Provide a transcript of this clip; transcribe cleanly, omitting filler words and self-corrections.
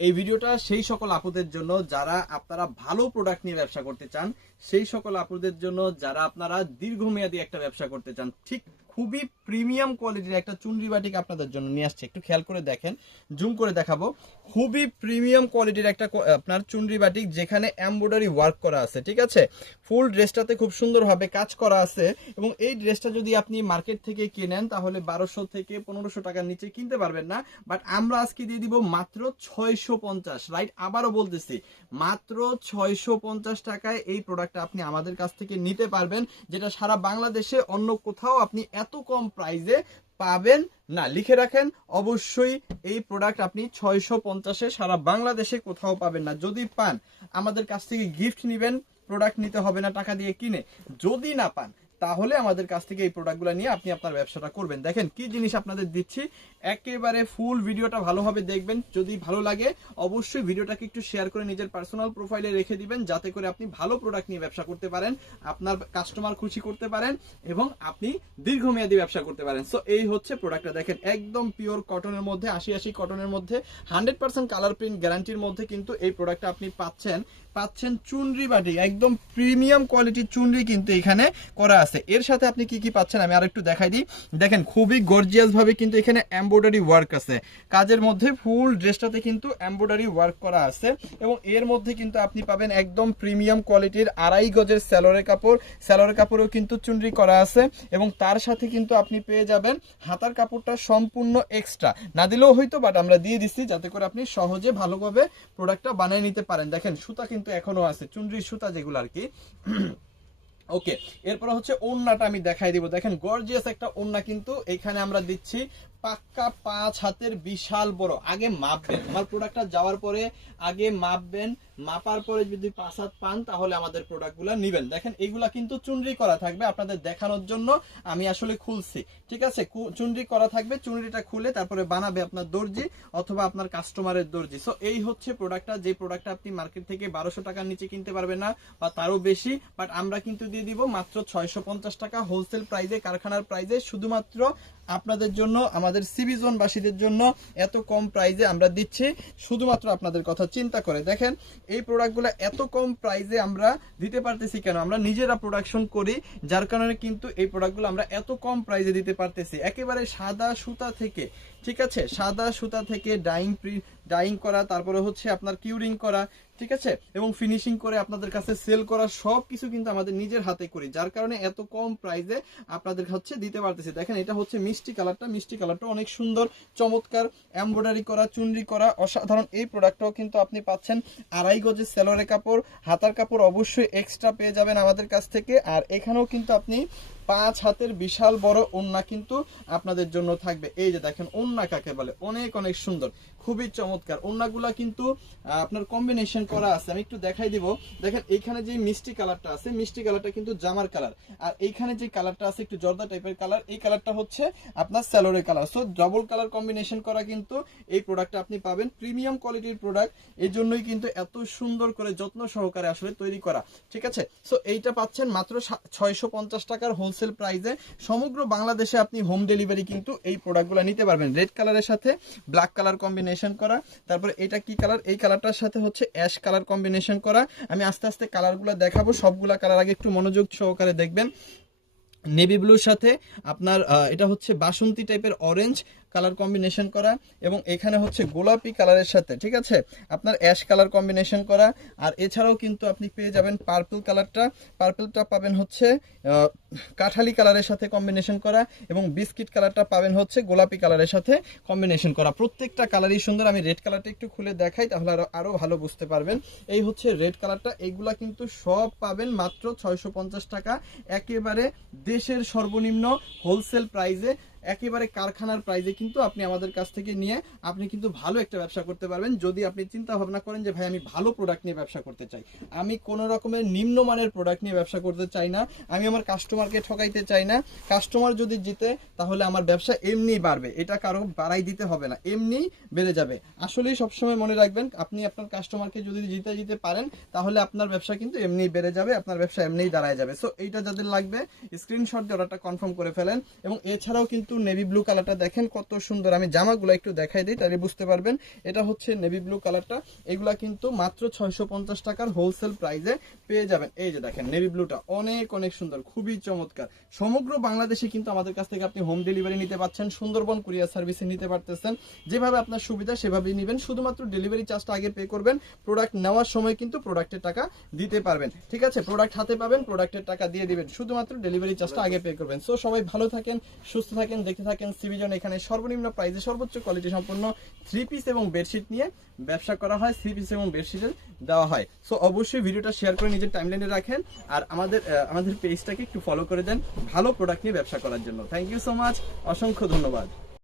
এই ভিডিওটা সেই সকল আপুদের জন্য যারা আপনারা ভালো প্রোডাক্ট নিয়ে ব্যবসা করতে চান, সেই সকল আপুদের জন্য যারা আপনারা দীর্ঘমেয়াদী একটা ব্যবসা করতে চান। ঠিক খুবই প্রিমিয়াম কোয়ালিটির একটা চুনরি বাটিক আপনাদের জন্য নিয়ে আসছে। একটু খেয়াল করে দেখেন, জুম করে দেখাবো। খুবই প্রিমিয়াম কোয়ালিটির একটা আপনার চুনরি বাটিক, যেখানে এমব্রয়ডারি ওয়ার্ক করা আছে। ঠিক আছে, ফুল ড্রেসটাতে খুব সুন্দরভাবে কাজ করা আছে। এবং এই ড্রেসটা যদি আপনি মার্কেট থেকে কিনেন তাহলে 1200 থেকে 1500 টাকার নিচে কিনতে পারবেন না। বাট আমরা আজকে দিয়ে দিব মাত্র 650। রাইট, আবারও বলতেছি, মাত্র 650 টাকায় এই প্রোডাক্টটা আপনি আমাদের কাছ থেকে নিতে পারবেন, যেটা সারা বাংলাদেশে অন্য কোথাও আপনি এত কম প্রাইসে পাবেন না। লিখে রাখেন অবশ্যই, এই প্রোডাক্ট আপনি 650-এ সারা বাংলাদেশে কোথাও পাবেন না। যদি পান আমাদের কাছ থেকে গিফট নেবেন, প্রোডাক্ট নিতে হবে না টাকা দিয়ে কিনে। যদি না পান তাহলে আমাদের কাছ থেকে এই প্রোডাক্টগুলো নিয়ে আপনি আপনার ব্যবসাটা করবেন। দেখেন কি জিনিস আপনাদের দিচ্ছি, একেবারে ফুল ভিডিওটা ভালোভাবে দেখবেন। যদি ভালো লাগে অবশ্যই ভিডিওটাকে একটু শেয়ার করে নিজের পার্সোনাল প্রোফাইলে রেখে দিবেন, যাতে করে আপনি ভালো প্রোডাক্ট নিয়ে ব্যবসা করতে পারেন, আপনার কাস্টমার খুশি করতে পারেন এবং আপনি দীর্ঘমেয়াদী ব্যবসা করতে পারেন। সো এই হচ্ছে প্রোডাক্টটা। দেখেন একদম পিওর কটনের মধ্যে, 80 কটনের মধ্যে, 100% কালার প্রিন্ট গ্যারান্টির মধ্যে কিন্তু এই প্রোডাক্টটা আপনি পাচ্ছেন চুনরি বাটি। একদম প্রিমিয়াম কোয়ালিটির চুনরি কিন্তু এখানে করা আছে। এর সাথে আপনি কি কি পাচ্ছেন আমি আরেকটু দেখাই দিই। দেখেন খুবই গর্জিয়াস ভাবে কিন্তু এখানে এমব্রয়ডারি ওয়ার্ক আছে। কাজের মধ্যে ফুল ড্রেসটাতে কিন্তু এমব্রয়ডারি ওয়ার্ক করা আছে। এবং এর মধ্যে কিন্তু আপনি পাবেন একদম প্রিমিয়াম কোয়ালিটির 2.5 গজের স্যালোয়ারের কাপড়। স্যালোয়ারের কাপড়েও কিন্তু চুনরি করা আছে। এবং তার সাথে কিন্তু আপনি পেয়ে যাবেন হাতার কাপড়টা সম্পূর্ণ এক্সট্রা, না দিলেও হয়তো, বাট আমরা দিয়ে দিচ্ছি যাতে করে আপনি সহজে ভালোভাবে প্রোডাক্টটা বানিয়ে নিতে পারেন। দেখেন সুতা কিন্তু এখনো আছে, চুনরির সুতা যেগুলো আর কি। ওকে, এরপর হচ্ছে ওড়নাটা আমি দেখাই দিব। দেখেন গর্জিয়াস একটা ওড়না কিন্তু এখানে আমরা দিচ্ছি, পাক্কা 5 হাতের বিশাল বড়। আগে মাপবেন, আমার প্রোডাক্টটা যাওয়ার পরে আগে মাপবেন, মাপার পরে যদি 5 হাত পান তাহলে আমাদের প্রোডাক্টগুলো নেবেন। দেখেন এইগুলা কিন্তু চুনরি করা থাকবে, আপনাদের দেখানোর জন্য আমি আসলে খুলছি। ঠিক আছে, চুনরি করা থাকবে, চুনরিটা খুলে তারপরে বানাবে আপনার দর্জি অথবা আপনার কাস্টমারের দর্জি। সো এই হচ্ছে প্রোডাক্টটা, যে প্রোডাক্টটা আপনি মার্কেট থেকে 1200 টাকার নিচে কিনতে পারবেন না বা তারও বেশি। বাট আমরা কিন্তু দিয়ে দিব মাত্র 650 টাকা হোলসেল প্রাইজে, কারখানার প্রাইজে, শুধুমাত্র আপনাদের জন্য, আমাদের সিবি জোনবাসীদের জন্য এত কম প্রাইজে আমরা দিচ্ছি, শুধুমাত্র আপনাদের কথা চিন্তা করে। দেখেন এই প্রোডাক্টগুলো এত কম প্রাইজে আমরা দিতে পারতেছি কেন, আমরা নিজেরা প্রোডাকশন করি, যার কারণে কিন্তু এই প্রোডাক্টগুলো আমরা এত কম প্রাইজে দিতে পারতেছি। একেবারে সাদা সুতা থেকে, ঠিক আছে, সাদা সুতা থেকে ডাইং করা, তারপরে হচ্ছে আপনার কিউরিং করা, ঠিক আছে, এবং ফিনিশিং করে আপনাদের কাছে সেল করা, সব কিছু কিন্তু আমাদের নিজের হাতে করি, যার কারণে এত কম প্রাইসে আপনাদের হচ্ছে দিতে পারতেছি। দেখেন এটা হচ্ছে মিষ্টি কালারটা, মিষ্টি কালারটা অনেক সুন্দর, চমৎকার, এমব্রয়ডারি করা, চুনরি করা, অসাধারণ। এই প্রোডাক্টটাও কিন্তু আপনি পাচ্ছেন 2.5 গজের সেলোয়ারের কাপড়, হাতার কাপড় অবশ্যই এক্সট্রা পেয়ে যাবেন আমাদের কাছ থেকে। আর এখানেও কিন্তু আপনি 5 হাতের বিশাল বড় ওড়না কিন্তু আপনাদের জন্য থাকবে। এই যে দেখেন ওড়না কাকে বলে, অনেক অনেক সুন্দর, খুবই চমৎকার। ওড়নাগুলা কিন্তু আপনার কম্বিনেশন করা আছে, আমি একটু দেখাই দিব। দেখেন এইখানে যে মিষ্টি কালারটা আছে, মিষ্টি কালারটা কিন্তু জামার কালার, আর এইখানে যে কালারটা আছে একটু জর্দা টাইপের কালার, এই কালারটা হচ্ছে আপনার স্যালোরের colour. So double colour combination করা কিন্তু এই প্রোডাক্টটা আপনি পাবেন। প্রিমিয়াম কোয়ালিটির প্রোডাক্ট, এই জন্যই কিন্তু এত সুন্দর করে যত্ন সহকারে আসলে তৈরি করা। ঠিক আছে, সো এইটা পাচ্ছেন মাত্র 650 টাকার হোলসেল প্রাইসে। সমগ্র বাংলাদেশে আপনি হোম ডেলিভারি কিন্তু এই প্রোডাক্টগুলো নিতে পারবেন। রেড কালারের সাথে ব্ল্যাক কালার কম্বিনেশন করা, তারপরে এটা কি কালার, এই কালারটার সাথে হচ্ছে অ্যাশ কালার কম্বিনেশন করা। আমি আস্তে আস্তে কালারগুলো দেখাবো, সবগুলা কালার আগে একটু মনোযোগ সহকারে দেখবেন। নেভি ব্লুর সাথে আপনার এটা হচ্ছে বাসন্তী টাইপের অরেঞ্জ কালার কম্বিনেশন করা, এবং এখানে হচ্ছে গোলাপি কালারের সাথে, ঠিক আছে, আপনার অ্যাশ কালার কম্বিনেশন করা। আর এছাড়াও কিন্তু আপনি পেয়ে যাবেন পার্পল কালারটা, পার্পলটা পাবেন হচ্ছে কাঠালি কালারের সাথে কম্বিনেশন করা, এবং বিস্কিট কালারটা পাবেন হচ্ছে গোলাপি কালারের সাথে কম্বিনেশন করা। প্রত্যেকটা কালারই সুন্দর। আমি রেড কালারটা একটু খুলে দেখাই, তাহলে আরো ভালো বুঝতে পারবেন। এই হচ্ছে রেড কালারটা, এইগুলা কিন্তু সব পাবেন মাত্র 650 টাকা, একেবারে দেশের সর্বনিম্ন হোলসেল প্রাইজে, একেবারে কারখানার প্রাইজে কিন্তু আপনি আমাদের কাছ থেকে নিয়ে আপনি কিন্তু ভালো একটা ব্যবসা করতে পারবেন। যদি আপনি চিন্তা ভাবনা করেন যে ভাই আমি ভালো প্রোডাক্ট নিয়ে ব্যবসা করতে চাই, আমি কোনো রকমের নিম্নমানের প্রোডাক্ট নিয়ে ব্যবসা করতে চাই না, আমি আমার কাস্টমারকে ঠকাইতে চাই না, কাস্টমার যদি জিতে তাহলে আমার ব্যবসা এমনিই বাড়বে, এটা কারো বাড়াই দিতে হবে না, এমনিই বেড়ে যাবে। আসলেই সবসময় মনে রাখবেন, আপনি আপনার কাস্টমারকে যদি জিতে পারেন তাহলে আপনার ব্যবসা কিন্তু এমনিই বেড়ে যাবে, আপনার ব্যবসা এমনিই দাঁড়ায় যাবে। সো এইটা যাদের লাগবে স্ক্রিনশট দিয়ে অর্ডারটা কনফার্ম করে ফেলেন। এবং এছাড়াও কিন্তু নেভি ব্লু কালারটা দেখেন কত সুন্দর, আমি জামাগুলো একটু দেখাই দিই তাহলে বুঝতে পারবেন। এটা হচ্ছে নেভি ব্লু কালারটা, এগুলা কিন্তু মাত্র 650 টাকার হোলসেল প্রাইসে পেয়ে যাবেন। এই যে দেখেন নেভি ব্লুটা অনেক অনেক সুন্দর, খুবই চমৎকার। সমগ্র বাংলাদেশে কিন্তু আমাদের কাছ থেকে আপনি হোম ডেলিভারি নিতে পারছেন, সুন্দরবন কুরিয়ার সার্ভিসে নিতে পারতেছেন। যেভাবে আপনার সুবিধা সেভাবেই নেবেন, শুধুমাত্র ডেলিভারি চার্জটা আগে পে করবেন, প্রোডাক্ট নেওয়ার সময় কিন্তু প্রোডাক্টের টাকা দিতে পারবেন। ঠিক আছে, প্রোডাক্ট হাতে পাবেন, প্রোডাক্টের টাকা দিয়ে দিবেন, শুধুমাত্র ডেলিভারি চার্জটা আগে পে করবেন। সো সবাই ভালো থাকেন, সুস্থ থাকেন, দেখতে থাকেন সিবি জোন। এখানে সর্বনিম্ন প্রাইসে সর্বোচ্চ কোয়ালিটি সম্পন্ন 3 পিস এবং বেডশিট নিয়ে ব্যবসা করা হয়, 3 পিস এবং বেডশিটের দেওয়া হয়। সো অবশ্যই ভিডিওটা শেয়ার করে নিজের টাইমলাইনে রাখেন, আর আমাদের পেজটাকে একটু ফলো করে দেন ভালো প্রোডাক্ট নিয়ে ব্যবসা করার জন্য। থ্যাংক ইউ সো মাচ, অসংখ্য ধন্যবাদ।